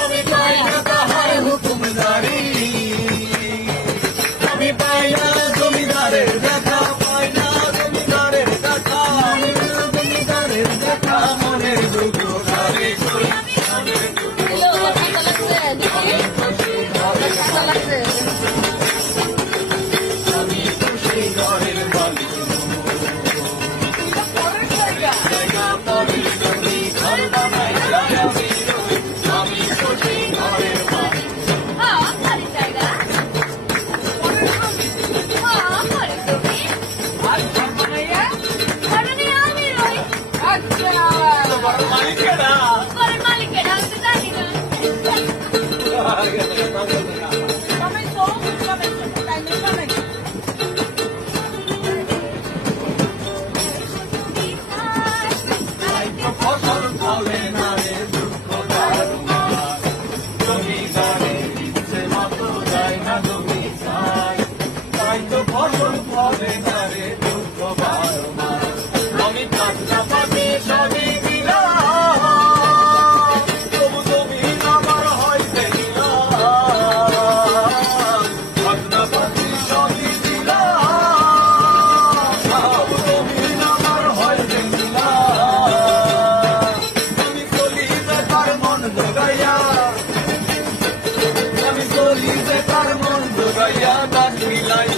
আমি পাই না তাহার হুকুমদারি, আমি পাই না জমিদারের দেখা, পাই না জমিদারের দেখা, জমিদারের দেখা মনের দুঃখ গারে কই, মনের দুঃখ আমি খুশি ঘরের মালিক, জায়গা পরে যদি ঘর বানাই আমি রই, আমি খুশি ঘরের মালিক। মালিকেরা ফসল ফলে না রে দুঃখ বারবার, জমিদারের ইচ্ছে মতো যায় না জমি চাই, তাই তো ফসল ফলে না রে দুঃখ বারবার। আমি টাকা পাখি সবই দিলাম, তবু জমিন আমার হইতে দিলাম, টাকা পাখি সবই দিলাম, তবু জমিন আমার হইতে দিলাম। আমি চলি যে তার মন জোগাইয়া, আমি চলি যে তার মন জোগাইয়া, গান মিলাই